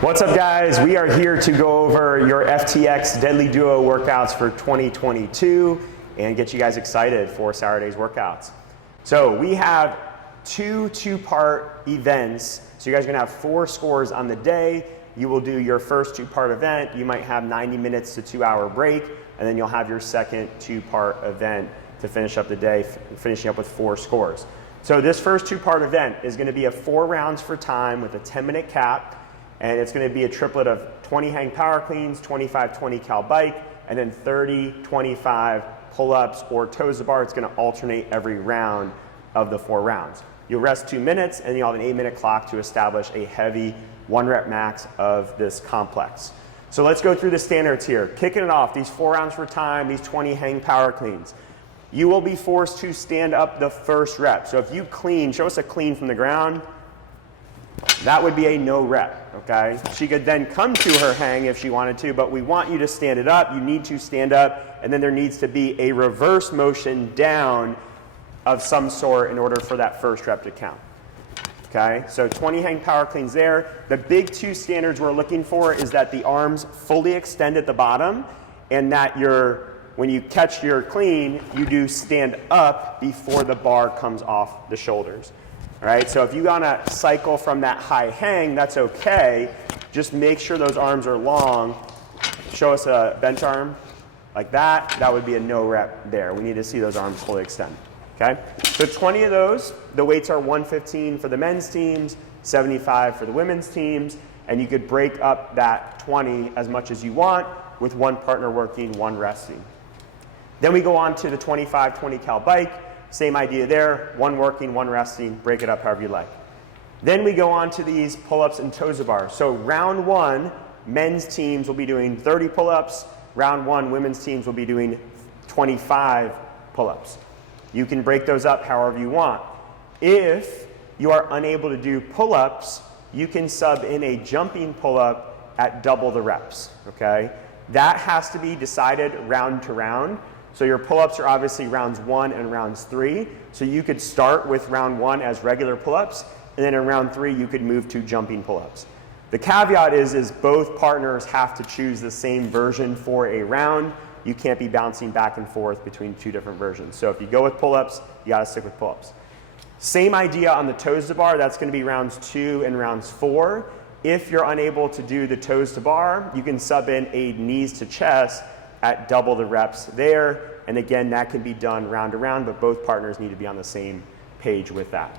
What's up, guys? We are here to go over your FTX Deadly Duo workouts for 2022 and get you guys excited for Saturday's workouts. So we have two-part events. So you guys are gonna have 4 scores on the day. You will do your first 2-part event. You might have 90 minutes to 2-hour break, and then you'll have your second 2-part event to finish up the day, finishing up with 4 scores. So this first 2-part event is gonna be a 4 rounds for time with a 10-minute cap. And it's going to be a triplet of 20 hang power cleans, 25-20 cal bike, and then 30-25 pull-ups or toes to bar. It's going to alternate every round of the 4 rounds. You'll rest 2 minutes, and you'll have an 8-minute clock to establish a heavy 1-rep max of this complex. So let's go through the standards here. Kicking it off, these 4 rounds for time, these 20 hang power cleans. You will be forced to stand up the first rep. So if you clean, show us a clean from the ground. That would be a no rep, okay? She could then come to her hang if she wanted to, but we want you to stand it up. You need to stand up, and then there needs to be a reverse motion down of some sort in order for that first rep to count, okay? So 20 hang power cleans there. The big 2 standards we're looking for is that the arms fully extend at the bottom and that when you catch your clean, you do stand up before the bar comes off the shoulders. All right, so if you want to cycle from that high hang, that's okay. Just make sure those arms are long. Show us a bench arm like that. That would be a no rep there. We need to see those arms fully extend, okay? So 20 of those. The weights are 115 for the men's teams, 75 for the women's teams, and you could break up that 20 as much as you want with 1 partner working, 1 resting. Then we go on to the 25-20 cal bike. Same idea there, 1 working, 1 resting, break it up however you like. Then we go on to these pull-ups and toes to bar. So round 1, men's teams will be doing 30 pull-ups. Round 1, women's teams will be doing 25 pull-ups. You can break those up however you want. If you are unable to do pull-ups, you can sub in a jumping pull-up at double the reps, okay? That has to be decided round to round. So your pull-ups are obviously rounds 1 and rounds 3. So you could start with round 1 as regular pull-ups, and then in round 3 you could move to jumping pull-ups. The caveat is both partners have to choose the same version for a round. You can't be bouncing back and forth between 2 different versions. So if you go with pull-ups, you gotta stick with pull-ups. Same idea on the toes to bar. That's gonna be rounds 2 and rounds 4. If you're unable to do the toes to bar, you can sub in a knees to chest at double the reps there. And again, that can be done round to round, but both partners need to be on the same page with that.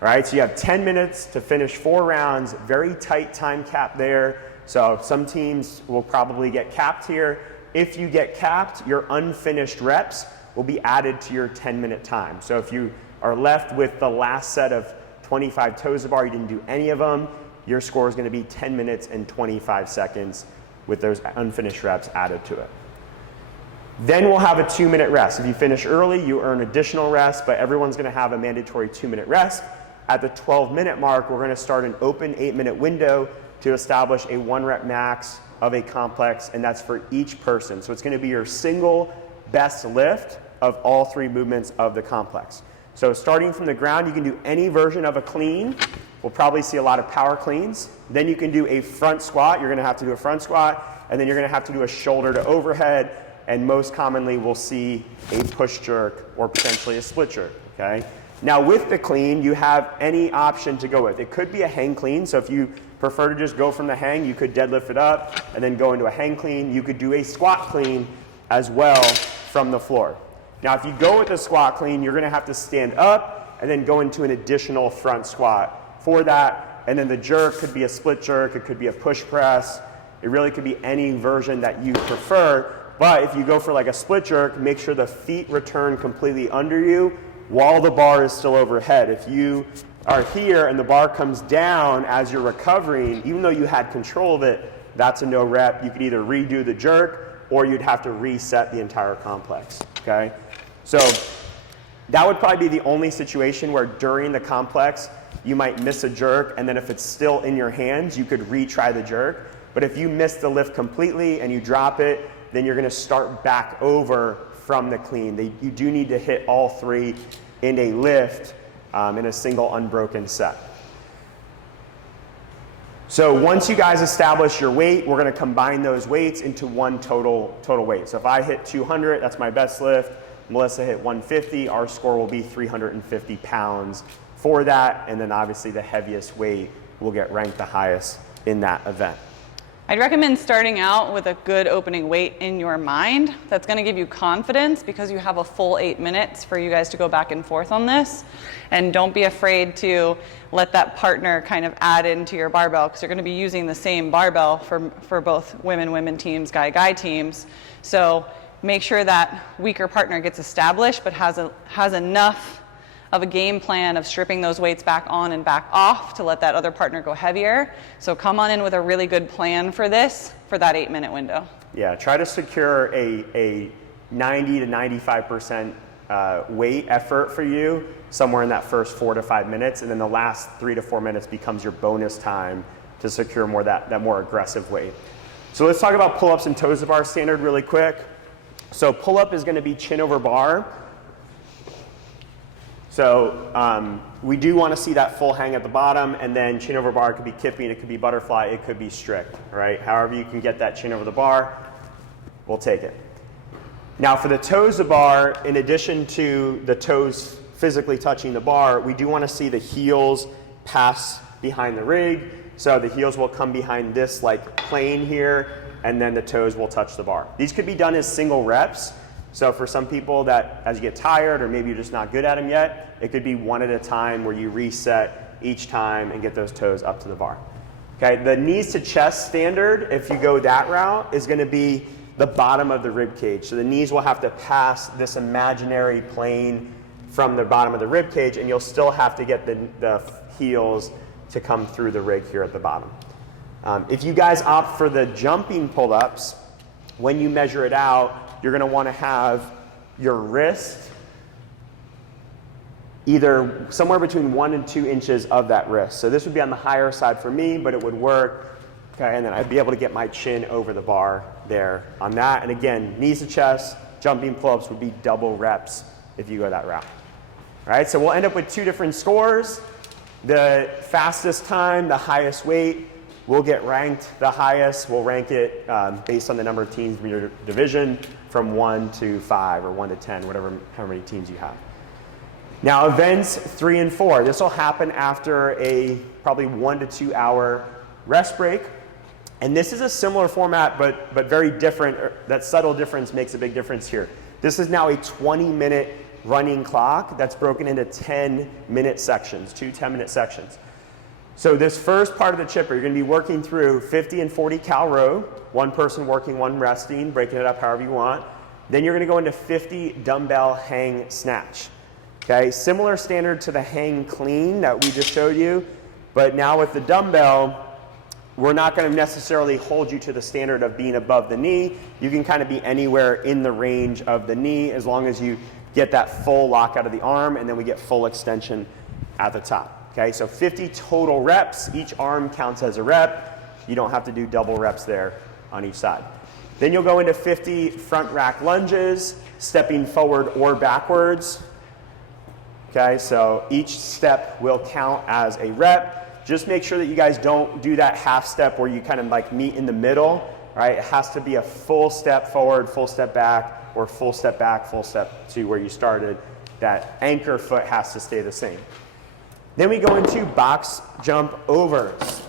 All right, so you have 10 minutes to finish 4 rounds, very tight time cap there. So some teams will probably get capped here. If you get capped, your unfinished reps will be added to your 10-minute time. So if you are left with the last set of 25 toes to bar, you didn't do any of them, your score is gonna be 10 minutes and 25 seconds with those unfinished reps added to it. Then we'll have a 2-minute rest. If you finish early, you earn additional rest, but everyone's gonna have a mandatory 2-minute rest. At the 12-minute mark, we're gonna start an open 8-minute window to establish a 1-rep max of a complex, and that's for each person. So it's gonna be your single best lift of all 3 movements of the complex. So starting from the ground, you can do any version of a clean. We'll probably see a lot of power cleans. Then you can do a front squat. You're gonna have to do a front squat, and then you're gonna have to do a shoulder to overhead, and most commonly we'll see a push jerk or potentially a split jerk, okay? Now with the clean, you have any option to go with. It could be a hang clean, so if you prefer to just go from the hang, you could deadlift it up and then go into a hang clean. You could do a squat clean as well from the floor. Now if you go with a squat clean, you're gonna have to stand up and then go into an additional front squat for that. And then the jerk could be a split jerk, it could be a push press. It really could be any version that you prefer. But if you go for like a split jerk, make sure the feet return completely under you while the bar is still overhead. If you are here and the bar comes down as you're recovering, even though you had control of it, that's a no rep. You could either redo the jerk or you'd have to reset the entire complex, okay? So that would probably be the only situation where during the complex, you might miss a jerk, and then if it's still in your hands, you could retry the jerk. But if you miss the lift completely and you drop it, then you're gonna start back over from the clean. You do need to hit all 3 in a lift in a single unbroken set. So once you guys establish your weight, we're gonna combine those weights into one total weight. So if I hit 200, that's my best lift. Melissa hit 150, our score will be 350 pounds for that. And then obviously the heaviest weight will get ranked the highest in that event. I'd recommend starting out with a good opening weight in your mind. That's gonna give you confidence because you have a full 8 minutes for you guys to go back and forth on this. And don't be afraid to let that partner kind of add into your barbell because you're gonna be using the same barbell for both women teams, guy teams. So make sure that weaker partner gets established but has enough of a game plan of stripping those weights back on and back off to let that other partner go heavier. So come on in with a really good plan for this, for that 8 minute window. Yeah, try to secure a 90 to 95% weight effort for you somewhere in that first 4 to 5 minutes, and then the last 3 to 4 minutes becomes your bonus time to secure more that more aggressive weight. So let's talk about pull-ups and toes to bar standard really quick. So pull-up is gonna be chin over bar. So we do want to see that full hang at the bottom, and then chin over bar could be kipping, it could be butterfly, it could be strict, right? However you can get that chin over the bar, we'll take it. Now for the toes to bar, in addition to the toes physically touching the bar, we do want to see the heels pass behind the rig. So the heels will come behind this like plane here, and then the toes will touch the bar. These could be done as single reps. So for some people that as you get tired or maybe you're just not good at them yet, it could be one at a time where you reset each time and get those toes up to the bar. Okay, the knees to chest standard, if you go that route, is gonna be the bottom of the rib cage. So the knees will have to pass this imaginary plane from the bottom of the rib cage, and you'll still have to get the heels to come through the rig here at the bottom. If you guys opt for the jumping pull-ups, when you measure it out, you're gonna wanna have your wrist either somewhere between 1 and 2 inches of that wrist. So this would be on the higher side for me, but it would work. Okay, and then I'd be able to get my chin over the bar there on that. And again, knees to chest, jumping pull-ups would be double reps if you go that route. All right, so we'll end up with 2 different scores. The fastest time, the highest weight, will get ranked the highest. We'll rank it based on the number of teams in your division from 1 to 5 or 1 to 10, however many teams you have. Now events 3 and 4, this will happen after a probably 1 to 2 hour rest break. And this is a similar format, but very different. That subtle difference makes a big difference here. This is now a 20-minute running clock that's broken into 10-minute sections, 2 10-minute sections. So this first part of the chipper, you're gonna be working through 50 and 40 cal row, one person working, one resting, breaking it up however you want. Then you're gonna go into 50 dumbbell hang snatch. Okay, similar standard to the hang clean that we just showed you, but now with the dumbbell, we're not gonna necessarily hold you to the standard of being above the knee. You can kind of be anywhere in the range of the knee as long as you get that full lock out of the arm, and then we get full extension at the top. Okay, so 50 total reps, each arm counts as a rep. You don't have to do double reps there on each side. Then you'll go into 50 front rack lunges, stepping forward or backwards. Okay, so each step will count as a rep. Just make sure that you guys don't do that half step where you kind of like meet in the middle, right? It has to be a full step forward, full step back, or full step back, full step to where you started. That anchor foot has to stay the same. Then we go into box jump overs.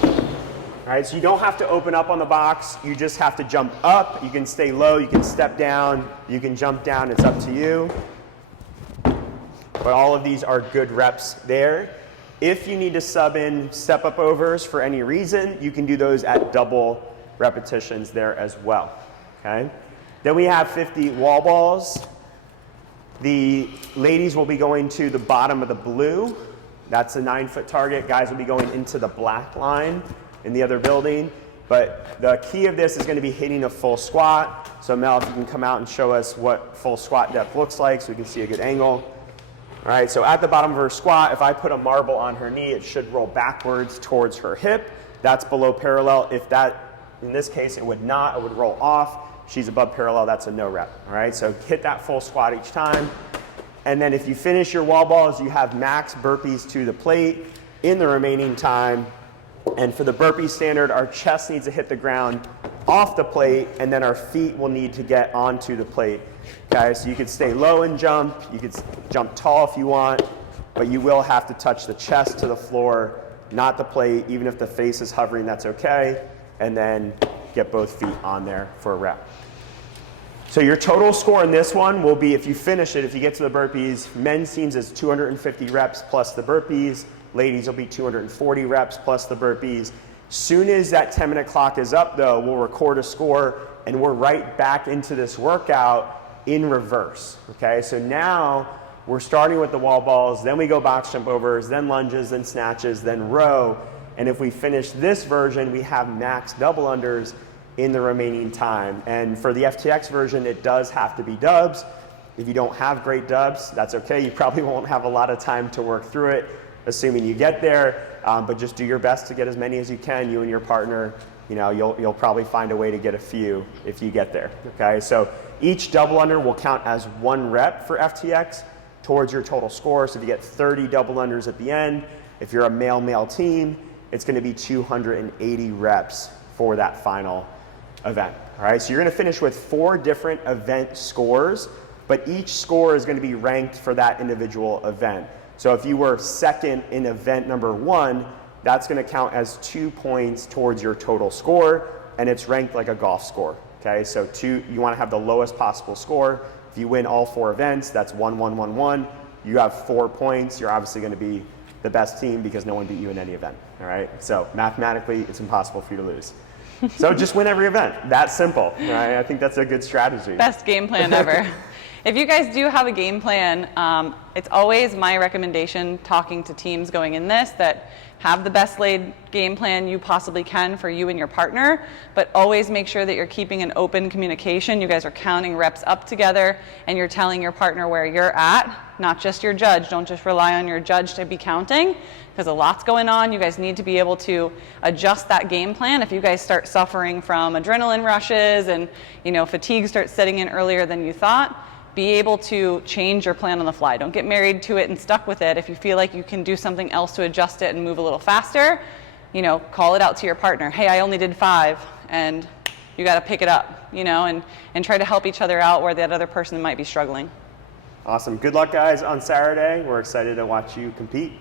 All right, so you don't have to open up on the box, you just have to jump up. You can stay low, you can step down, you can jump down, it's up to you. But all of these are good reps there. If you need to sub in step up overs for any reason, you can do those at double repetitions there as well, okay? Then we have 50 wall balls. The ladies will be going to the bottom of the blue. That's a 9-foot target. Guys will be going into the black line in the other building. But the key of this is going to be hitting a full squat. So Mel, if you can come out and show us what full squat depth looks like so we can see a good angle. All right, so at the bottom of her squat, if I put a marble on her knee, it should roll backwards towards her hip. That's below parallel. If that, in this case, it would not, it would roll off. She's above parallel, that's a no rep, all right? So hit that full squat each time. And then if you finish your wall balls, you have max burpees to the plate. In the remaining time, And for the burpee standard, our chest needs to hit the ground off the plate, and then our feet will need to get onto the plate. Okay, so you could stay low and jump, you could jump tall if you want, but you will have to touch the chest to the floor, not the plate. Even if the face is hovering, that's okay. And then get both feet on there for a rep. So your total score in this one will be, if you finish it, if you get to the burpees, men's teams is 250 reps plus the burpees. Ladies will be 240 reps plus the burpees. Soon as that 10-minute clock is up, though, we'll record a score, and we're right back into this workout in reverse. Okay, so now we're starting with the wall balls, then we go box jump overs, then lunges, then snatches, then row. And if we finish this version, we have max double unders in the remaining time. And for the FTX version, it does have to be dubs. If you don't have great dubs, that's okay. You probably won't have a lot of time to work through it, assuming you get there, but just do your best to get as many as you can. You and your partner, you know, you'll probably find a way to get a few if you get there, okay? So each double under will count as 1 rep for FTX towards your total score. So if you get 30 double unders at the end, if you're a male-male team, it's gonna be 280 reps for that final event, all right? So you're gonna finish with 4 different event scores, but each score is gonna be ranked for that individual event. So if you were second in event number 1, that's gonna count as 2 points towards your total score, and it's ranked like a golf score, okay? So you wanna have the lowest possible score. If you win all 4 events, that's 1, 1, 1, 1. You have 4 points, you're obviously gonna be the best team because no one beat you in any event, all right? So mathematically, it's impossible for you to lose. So just win every event, that's simple, right? I think that's a good strategy. Best game plan ever. If you guys do have a game plan, it's always my recommendation talking to teams going in this that have the best laid game plan you possibly can for you and your partner, but always make sure that you're keeping an open communication. You guys are counting reps up together and you're telling your partner where you're at, not just your judge. Don't just rely on your judge to be counting because a lot's going on. You guys need to be able to adjust that game plan. If you guys start suffering from adrenaline rushes and fatigue starts setting in earlier than you thought, be able to change your plan on the fly. Don't get married to it and stuck with it. If you feel like you can do something else to adjust it and move a little faster, call it out to your partner. Hey, I only did 5 and you got to pick it up, and try to help each other out where that other person might be struggling. Awesome. Good luck, guys, on Saturday. We're excited to watch you compete.